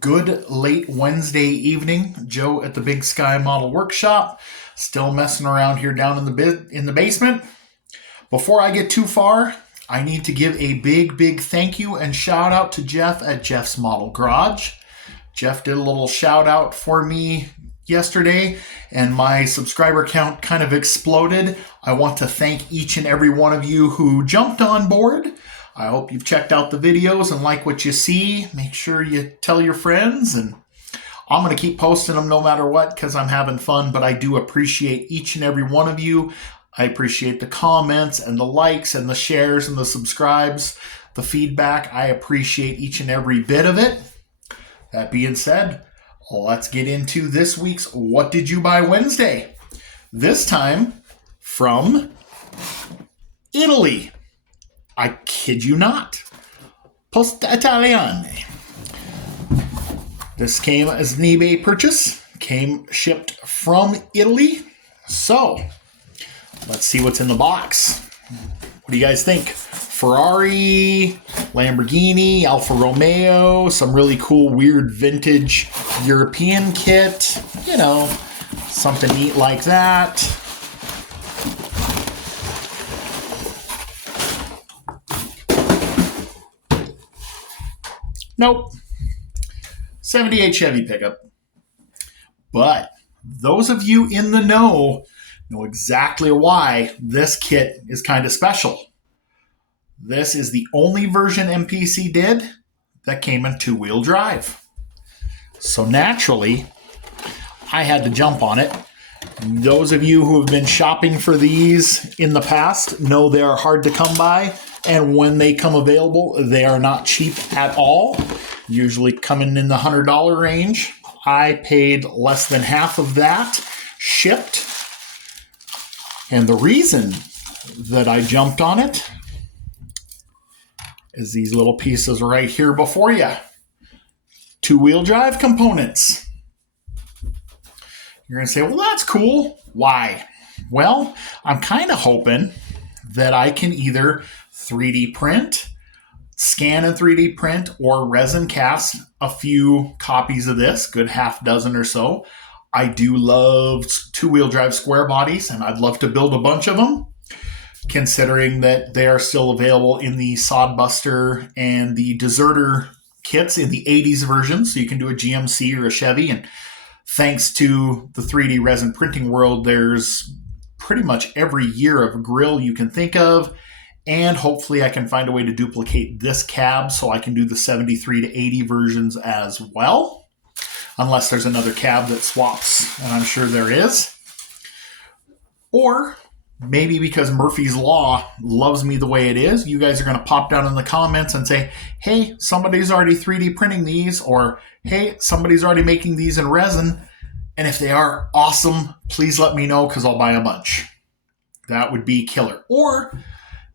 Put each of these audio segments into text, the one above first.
Good late Wednesday evening. Joe at the Big Sky Model Workshop. Still messing around here down in the basement. Before I get too far, I need to give a big thank you and shout out to Jeff at Jeff's Model Garage. Jeff did a little shout out for me yesterday, and my subscriber count kind of exploded. I want to thank each and every one of you who jumped on board. I hope you've checked out the videos and like what you see. Make sure you tell your friends, and I'm going to keep posting them no matter what because I'm having fun, but I do appreciate each and every one of you. I appreciate the comments and the likes and the shares and the subscribes, the feedback. I appreciate each and every bit of it. That being said, let's get into this week's What Did You Buy Wednesday? This time from Italy. I kid you not. Posta Italiane. This came as an eBay purchase. Came shipped from Italy. So, let's see what's in the box. What do you guys think? Ferrari, Lamborghini, Alfa Romeo, some really cool, weird, vintage European kit. You know, something neat like that. Nope. 78 Chevy pickup. But those of you in the know exactly why this kit is kind of special. This is the only version MPC did that came in two-wheel drive. So naturally, I had to jump on it. Those of you who have been shopping for these in the past know they are hard to come by. And when they come available, they are not cheap at all. Usually coming in the $100 range. I paid less than half of that shipped. And the reason that I jumped on it is these little pieces right here before you. Two-wheel drive components. You're going to say, well, that's cool. Why? Well, I'm kind of hoping that I can either 3D print, scan and 3D print, or resin cast a few copies of this, good half dozen or so. I do love two-wheel drive square bodies, and I'd love to build a bunch of them, considering that they are still available in the Sodbuster and the Deserter kits in the 80s version, so you can do a GMC or a Chevy. And thanks to the 3D resin printing world, there's pretty much every year of grill you can think of. And hopefully I can find a way to duplicate this cab so I can do the 73 to 80 versions as well. Unless there's another cab that swaps, and I'm sure there is. Or maybe because Murphy's Law loves me the way it is, you guys are going to pop down in the comments and say, hey, somebody's already 3D printing these, or hey, somebody's already making these in resin. And if they are awesome, please let me know because I'll buy a bunch. That would be killer. Or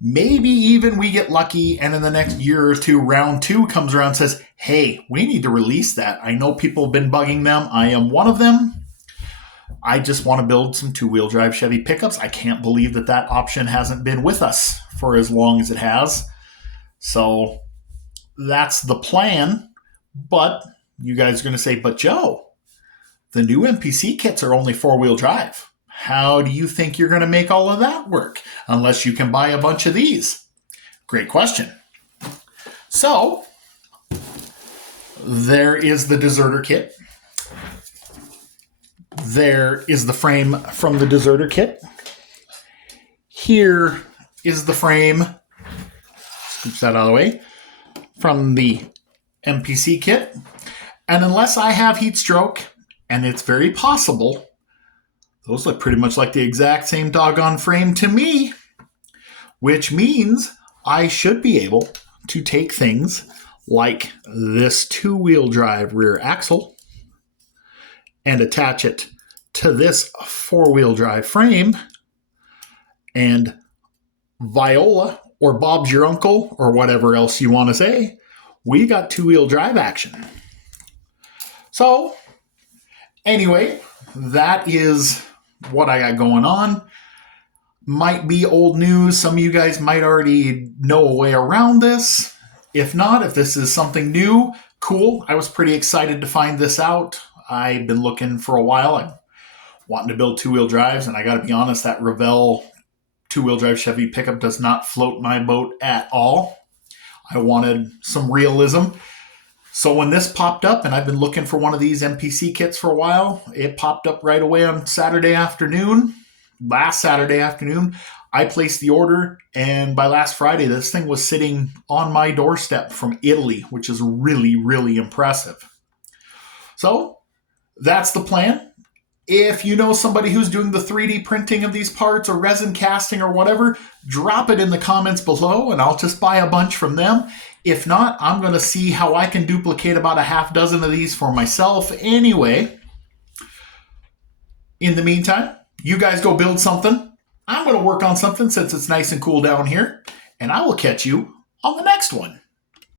maybe even we get lucky and in the next year or two, round two comes around and says, hey, we need to release that. I know people have been bugging them. I am one of them. I just want to build some two-wheel drive Chevy pickups. I can't believe that option hasn't been with us for as long as it has. So that's the plan. But you guys are going to say, but Joe, the new MPC kits are only four-wheel drive. How do you think you're going to make all of that work unless you can buy a bunch of these? Great question. So there is the Deserter kit. There is the frame from the Deserter kit. Here is the frame, scoops that out of the way, from the MPC kit. And unless I have heat stroke, and it's very possible, those look pretty much like the exact same doggone frame to me, which means I should be able to take things like this two-wheel drive rear axle and attach it to this four-wheel drive frame, and Viola, or Bob's your uncle, or whatever else you want to say, we got two-wheel drive action. So, anyway, that is what I got going on. Might be old news. Some of you guys might already know a way around this. If not, if this is something new, cool. I was pretty excited to find this out. I've been looking for a while. I'm wanting to build two-wheel drives, and I got to be honest, that Revell two-wheel drive Chevy pickup does not float my boat at all. I wanted some realism. So when this popped up, and I've been looking for one of these MPC kits for a while, it popped up right away on Saturday afternoon. Last Saturday afternoon, I placed the order, and by last Friday, this thing was sitting on my doorstep from Italy, which is really, really impressive. So that's the plan. If you know somebody who's doing the 3D printing of these parts or resin casting or whatever, drop it in the comments below and I'll just buy a bunch from them. If not, I'm going to see how I can duplicate about a half dozen of these for myself anyway. In the meantime, you guys go build something. I'm going to work on something since it's nice and cool down here, and I will catch you on the next one.